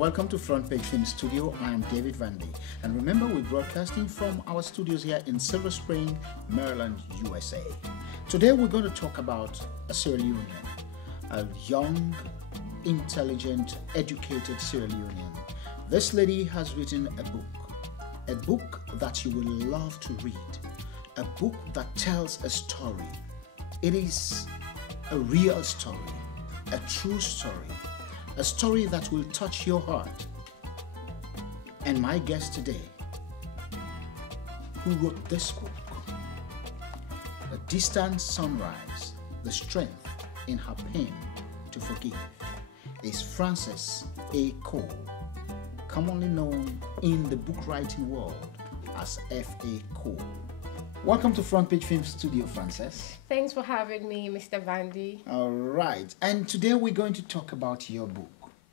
welcome to Front Page Film Studio. I am David Vandy, and remember, we're broadcasting from our studios here in Silver Spring, Maryland, USA. Today we're going to talk about a Sierra Leonean, a young, intelligent, educated Sierra Leonean. This lady has written a book that you will love to read, a book that tells a story. It is a real story, a true story, a story that will touch your heart. And my guest today, who wrote this book, A Distant Sunrise, The Strength in Her Pain to Forgive, is Frances A. Cole, commonly known in the book writing world as F.A. Cole. Welcome to Front Page Film Studio, Frances. Thanks for having me, Mr. Vandy. All right. And today we're going to talk about your book.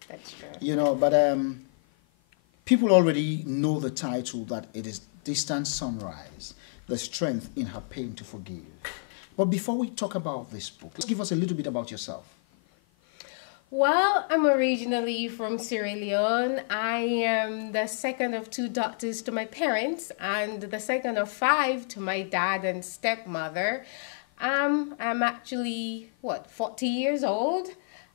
That's true. You know, but people already know the title, that it is Distant Sunrise, The Strength in Her Pain to Forgive. But before we talk about this book, let's give us a little bit about yourself. Well, I'm originally from Sierra Leone. I am the second of 2 daughters to my parents and the second of 5 to my dad and stepmother. I'm actually, 40 years old.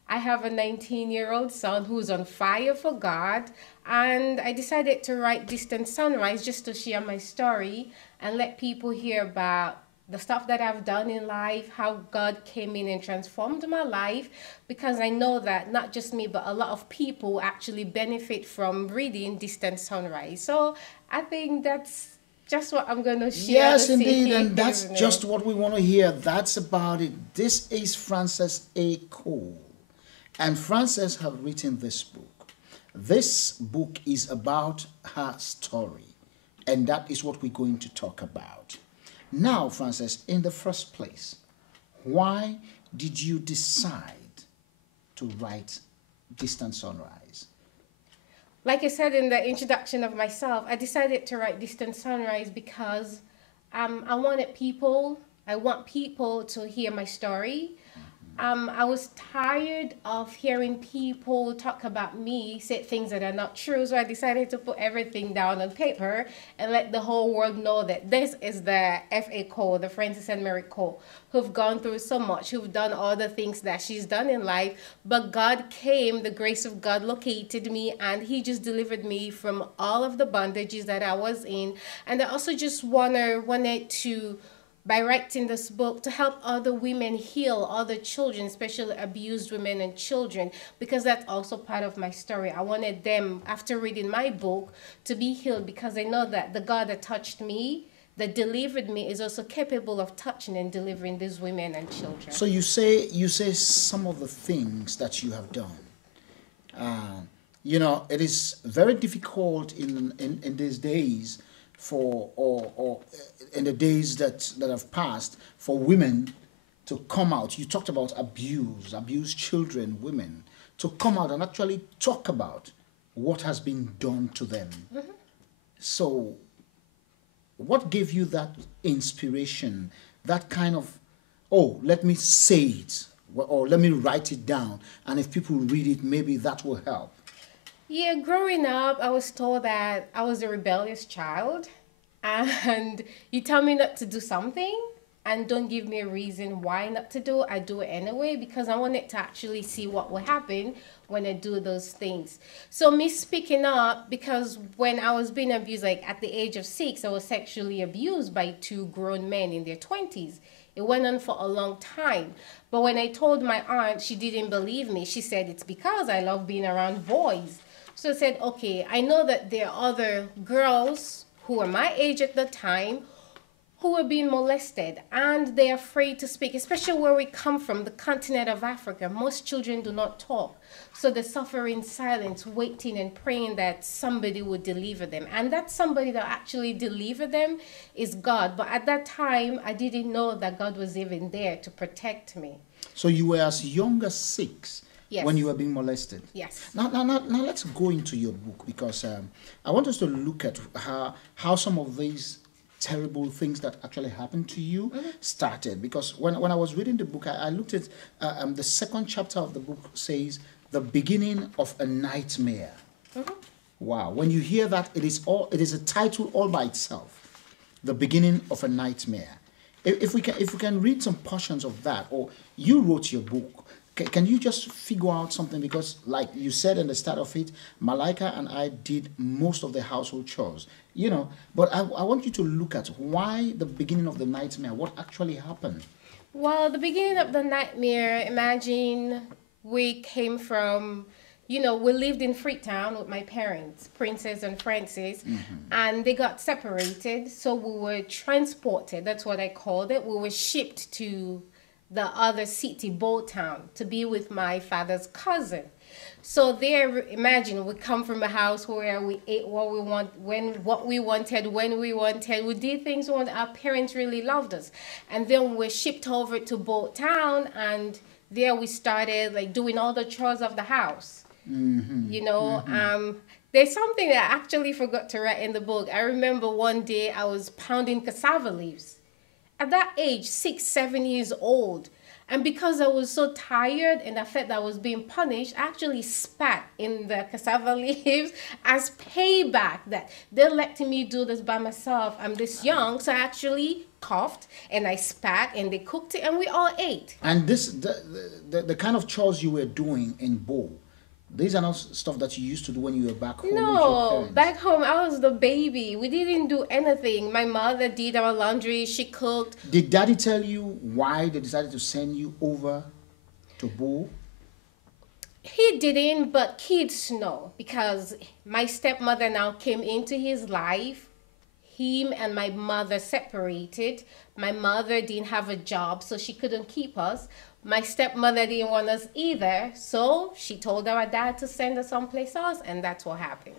I have a 19-year-old son who's on fire for God, and I decided to write Distant Sunrise just to share my story and let people hear about the stuff that I've done in life, how God came in and transformed my life, because I know that not just me, but a lot of people actually benefit from reading Distant Sunrise. So I think that's just what I'm going to share. Yes, indeed, and that's just what we want to hear. That's about it. This is Frances A. Cole, and Frances has written this book. This book is about her story, and that is what we're going to talk about. Now, Frances, in the first place, why did you decide to write Distant Sunrise? Like I said in the introduction of myself, I decided to write Distant Sunrise because I want people to hear my story. I was tired of hearing people talk about me, say things that are not true, so I decided to put everything down on paper and let the whole world know that this is the F.A. Cole, the Frances and Mary Cole, who've gone through so much, who've done all the things that she's done in life, but God came, the grace of God located me, and He just delivered me from all of the bondages that I was in. And I also just wanted to, by writing this book, to help other women heal other children, especially abused women and children, because that's also part of my story. I wanted them, after reading my book, to be healed, because I know that the God that touched me, that delivered me, is also capable of touching and delivering these women and children. So you say some of the things that you have done. You know, it is very difficult in these days or in the days that have passed, for women to come out. You talked about abused children, women, to come out and actually talk about what has been done to them. Mm-hmm. So what gave you that inspiration, that kind of, oh, let me say it, or let me write it down, and if people read it, maybe that will help? Yeah, growing up, I was told that I was a rebellious child, and you tell me not to do something and don't give me a reason why not to do it. I do it anyway because I wanted to actually see what will happen when I do those things. So me speaking up, because when I was being abused, like at the age of 6, I was sexually abused by 2 grown men in their 20s. It went on for a long time. But when I told my aunt, she didn't believe me. She said it's because I love being around boys. So I said, okay, I know that there are other girls who were my age at the time who were being molested, and they're afraid to speak, especially where we come from, the continent of Africa. Most children do not talk. So they suffer in silence, waiting and praying that somebody would deliver them. And that somebody that actually delivered them is God. But at that time, I didn't know that God was even there to protect me. So you were as young as 6? Yes. When you were being molested? Yes. Now let's go into your book, because I want us to look at how some of these terrible things that actually happened to you started. Because when I was reading the book, I looked at the second chapter of the book says, the beginning of a nightmare. Wow. When you hear that, it is a title all by itself. The beginning of a nightmare. If we can read some portions of that, or you wrote your book, can you just figure out something? Because like you said in the start of it, Malika and I did most of the household chores, but I want you to look at why the beginning of the nightmare, what actually happened. Well, the beginning of the nightmare, imagine we came from, we lived in Freetown with my parents, Princess and Francis, and they got separated. So we were transported, that's what I called it. We were shipped to the other city, Town, to be with my father's cousin. So there, imagine we come from a house where we ate what we want, what we wanted, when we wanted. We did things when our parents really loved us, and then we're shipped over to Town, and there we started like doing all the chores of the house. There's something that I actually forgot to write in the book. I remember one day I was pounding cassava leaves at that age, 6, 7 years old. And because I was so tired and I felt that I was being punished, I actually spat in the cassava leaves as payback that they're letting me do this by myself. I'm this young, so I actually coughed and I spat and they cooked it and we all ate. And the kind of chores you were doing in Bo, these are not stuff that you used to do when you were back home with your No, parents. back home I was the baby. We didn't do anything. My mother did our laundry, she cooked. Did daddy tell you why they decided to send you over to Bo? He didn't, but kids know because my stepmother now came into his life. Him and my mother separated. My mother didn't have a job, so she couldn't keep us. My stepmother didn't want us either, so she told our dad to send us someplace else, and that's what happened.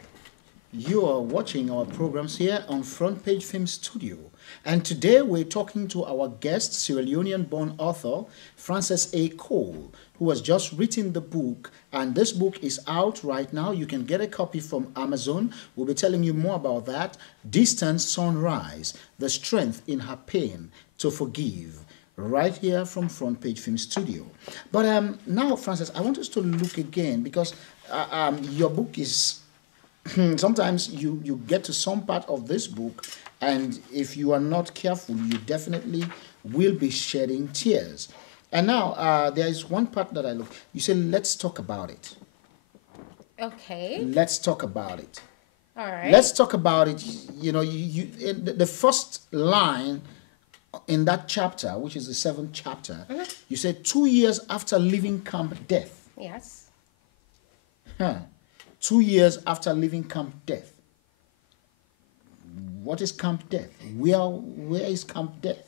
You are watching our programs here on Front Page Film Studio. And today we're talking to our guest, Sierra Leonean-born author, Frances A. Cole, who has just written the book. And this book is out right now. You can get a copy from Amazon. We'll be telling you more about that. Distant Sunrise, The Strength in Her Pain to Forgive. Right here from Front Page Film Studio. But now, Frances, I want us to look again because your book is... sometimes you get to some part of this book, and if you are not careful, you definitely will be shedding tears. And now there is one part that I look. You say, let's talk about it. Okay. Let's talk about it. All right. Let's talk about it. In the first line in that chapter, which is the 7th chapter, you say 2 years after leaving Camp Death. Yes. 2 years after leaving Camp Death. What is Camp Death? Where is Camp Death?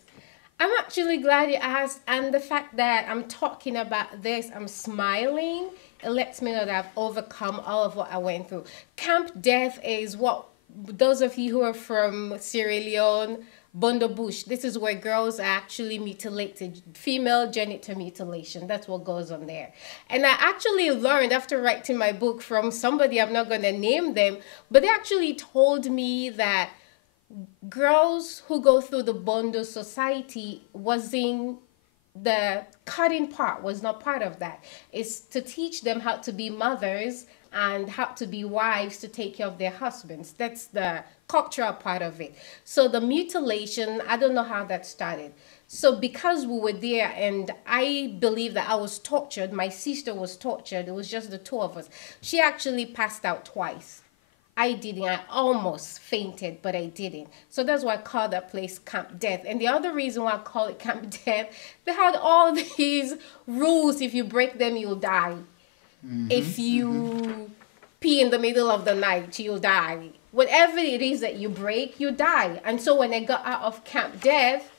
I'm actually glad you asked, and the fact that I'm talking about this, I'm smiling, it lets me know that I've overcome all of what I went through. Camp Death is what, those of you who are from Sierra Leone, Bondo Bush, this is where girls are actually mutilated, female genital mutilation. That's what goes on there. And I actually learned after writing my book from somebody, I'm not going to name them, but they actually told me that girls who go through the Bondo society wasn't, the cutting part was not part of that. It's to teach them how to be mothers and how to be wives to take care of their husbands. That's the cultural part of it. So the mutilation, I don't know how that started. So because we were there and I believe that I was tortured, my sister was tortured, it was just the two of us. She actually passed out twice. I didn't. I almost fainted, but I didn't. So that's why I call that place Camp Death. And the other reason why I call it Camp Death, they had all these rules. If you break them, you'll die. If you pee in the middle of the night, you'll die. Whatever it is that you break, you die. And so when I got out of Camp Death,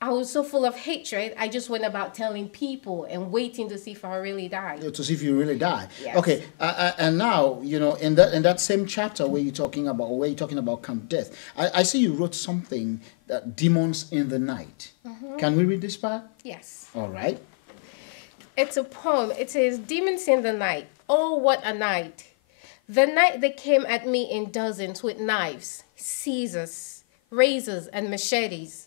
I was so full of hatred, I just went about telling people and waiting to see if I really died. To see if you really die. Yes. Okay, and now, in that same chapter where you're talking about Camp Death, I see you wrote something, that Demons in the Night. Can we read this part? Yes. All right. It's a poem. It says, Demons in the night. Oh, what a night. The night they came at me in dozens with knives, scissors, razors, and machetes,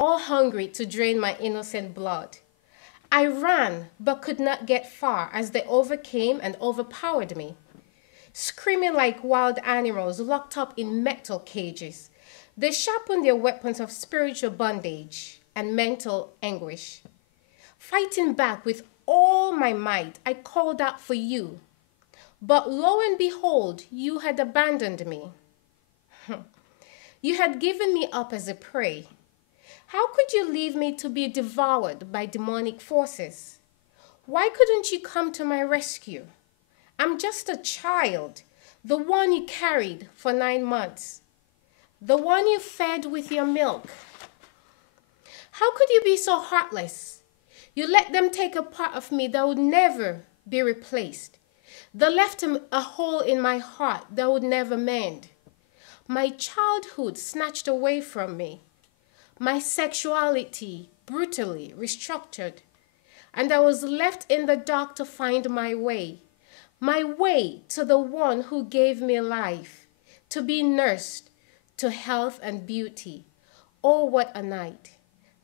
all hungry to drain my innocent blood. I ran, but could not get far as they overcame and overpowered me. screaming like wild animals locked up in metal cages. They sharpened their weapons of spiritual bondage and mental anguish. Fighting back with all my might, I called out for you. But lo and behold, you had abandoned me. You had given me up as a prey. How could you leave me to be devoured by demonic forces? Why couldn't you come to my rescue? I'm just a child, the one you carried for 9 months, the one you fed with your milk. How could you be so heartless? You let them take a part of me that would never be replaced. They left a hole in my heart that would never mend. My childhood snatched away from me. My sexuality brutally restructured. And I was left in the dark to find my way to the one who gave me life, to be nursed to health and beauty. Oh, what a night.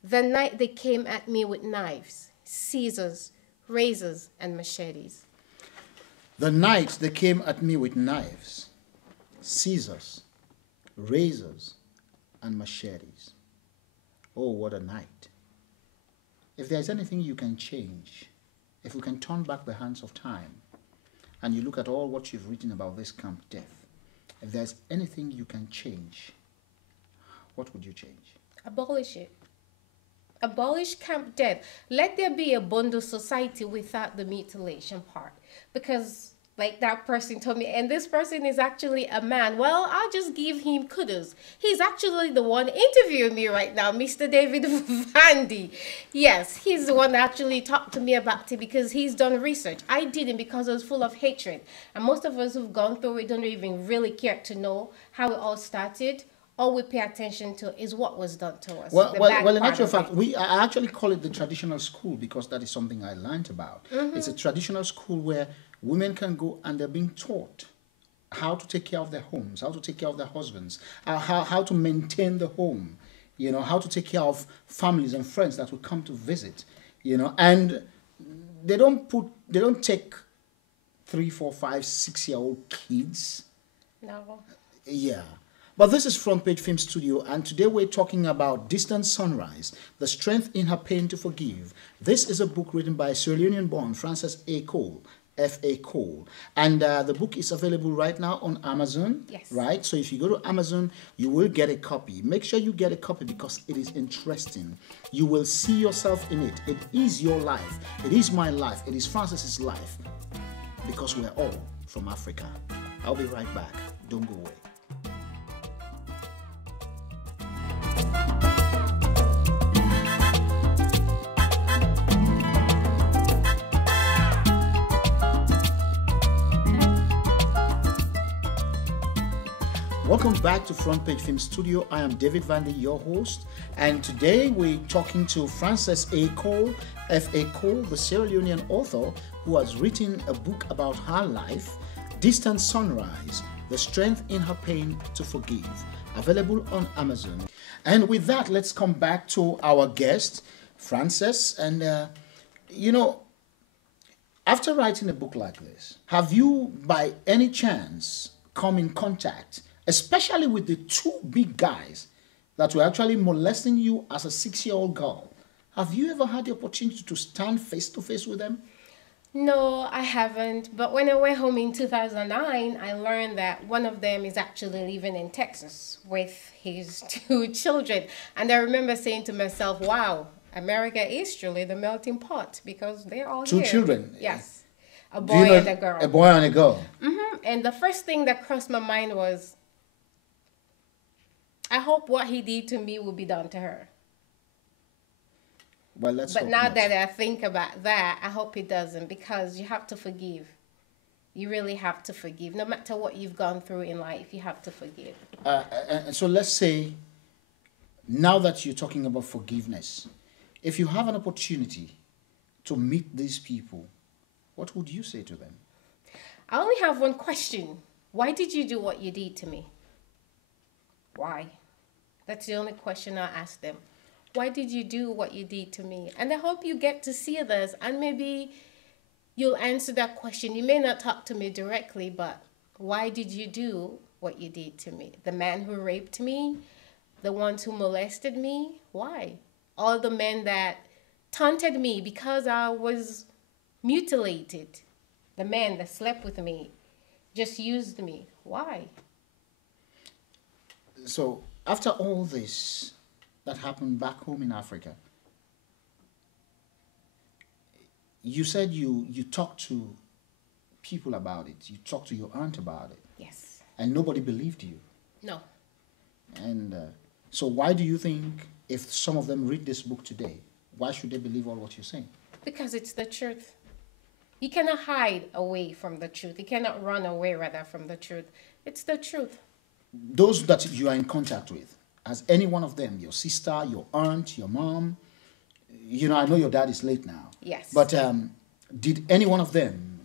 The night they came at me with knives, scissors, razors, and machetes. The night they came at me with knives, scissors, razors, and machetes. Oh, what a night. If there's anything you can change, if we can turn back the hands of time, and you look at all what you've written about this Camp Death, if there's anything you can change, what would you change? Abolish it. Abolish Camp Death. Let there be a bundle society without the mutilation part. Because like that person told me, and this person is actually a man. Well, I'll just give him kudos. He's actually the one interviewing me right now, Mr. David Vandy. Yes, he's the one that actually talked to me about it because he's done research. I didn't because I was full of hatred. And most of us who've gone through it don't even really care to know how it all started. All we pay attention to is what was done to us. Well, in actual fact, I actually call it the traditional school because that is something I learned about. It's a traditional school where women can go and they're being taught how to take care of their homes, how to take care of their husbands, how to maintain the home, you know, how to take care of families and friends that will come to visit, you know, and they don't take 3, 4, 5, 6-year-old kids. No. Yeah. But this is Front Page Film Studio, and today we're talking about Distant Sunrise, The Strength in Her Pain to Forgive. This is a book written by Sierra Leonean-born Frances A. Cole, F.A. Cole. And the book is available right now on Amazon, yes. Right? So if you go to Amazon, you will get a copy. Make sure you get a copy because it is interesting. You will see yourself in it. It is your life. It is my life. It is Frances's life because we're all from Africa. I'll be right back. Don't go away. Welcome back to Front Page Film Studio. I am David Vandy, your host, and today we're talking to Frances A. Cole, F.A. Cole, the Sierra Leonean author who has written a book about her life, Distant Sunrise, The Strength in Her Pain to Forgive, available on Amazon. And with that, let's come back to our guest, Frances. And, you know, after writing a book like this, have you by any chance come in contact especially with the 2 big guys that were actually molesting you as a 6-year-old girl? Have you ever had the opportunity to stand face to face with them? No, I haven't. But when I went home in 2009, I learned that one of them is actually living in Texas with his 2 children. And I remember saying to myself, wow, America is truly the melting pot because they're all 2 here. children? Yes. A boy and a girl. A boy and a girl. And the first thing that crossed my mind was, I hope what he did to me will be done to her. Well, let's hope But now not. that I think about that, I hope it doesn't, because you have to forgive. You really have to forgive. No matter what you've gone through in life, you have to forgive. So let's say, now that you're talking about forgiveness, if you have an opportunity to meet these people, what would you say to them? I only have one question. Why did you do what you did to me? Why? That's the only question I ask them. Why did you do what you did to me? And I hope you get to see this and maybe you'll answer that question. You may not talk to me directly, but Why did you do what you did to me? The man who raped me, the ones who molested me, why? All the men that taunted me because I was mutilated, the men that slept with me, just used me, why? So after all this that happened back home in Africa, you said you talked to people about it. You talked to your aunt about it. Yes. And nobody believed you. No. And so why do you think if some of them read this book today, why should they believe all what you're saying? Because it's the truth. You cannot hide away from the truth. You cannot run away, rather, from the truth. It's the truth. Those that you are in contact with, has any one of them, your sister, your aunt, your mom, I know your dad is late now. Yes. But did any one of them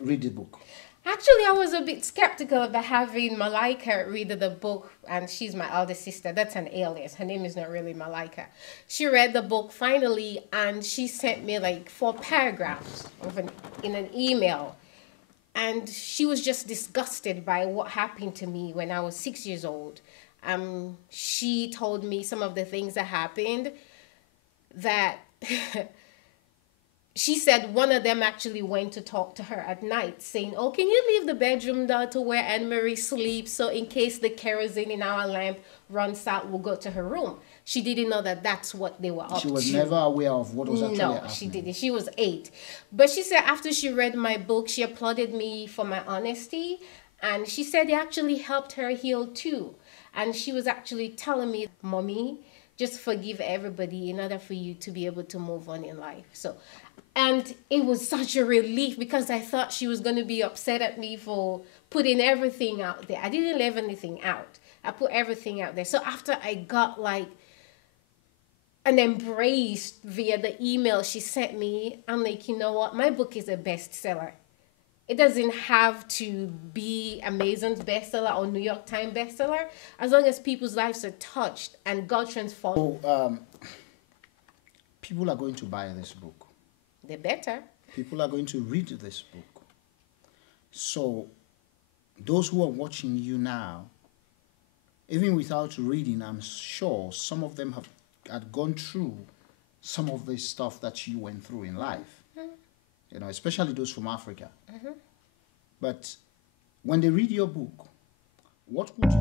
read the book? Actually, I was a bit skeptical about having Malika read the book, and she's my elder sister. That's an alias. Her name is not really Malika. She read the book finally, and she sent me like 4 paragraphs in an email. And she was just disgusted by what happened to me when I was 6 years old. She told me some of the things that happened that... She said one of them actually went to talk to her at night, saying, "Oh, can you leave the bedroom door to where Anne-Marie sleeps, so in case the kerosene in our lamp runs out, we'll go to her room." She didn't know that that's what they were up to. She was never aware of what was actually happening. No, she didn't. She was 8. But she said after she read my book, she applauded me for my honesty. And she said it actually helped her heal too. And she was actually telling me, "Mommy, just forgive everybody in order for you to be able to move on in life." And it was such a relief because I thought she was going to be upset at me for putting everything out there. I didn't leave anything out. I put everything out there. So after I got like an embrace via the email she sent me, I'm like, you know what? My book is a bestseller. It doesn't have to be Amazon's bestseller or New York Times bestseller. As long as people's lives are touched and God transforms. So people are going to buy this book. They better. People are going to read this book. So those who are watching you now, even without reading, I'm sure some of them had gone through some of the stuff that you went through in life. Mm-hmm. Especially those from Africa. Mm-hmm. But when they read your book, what would you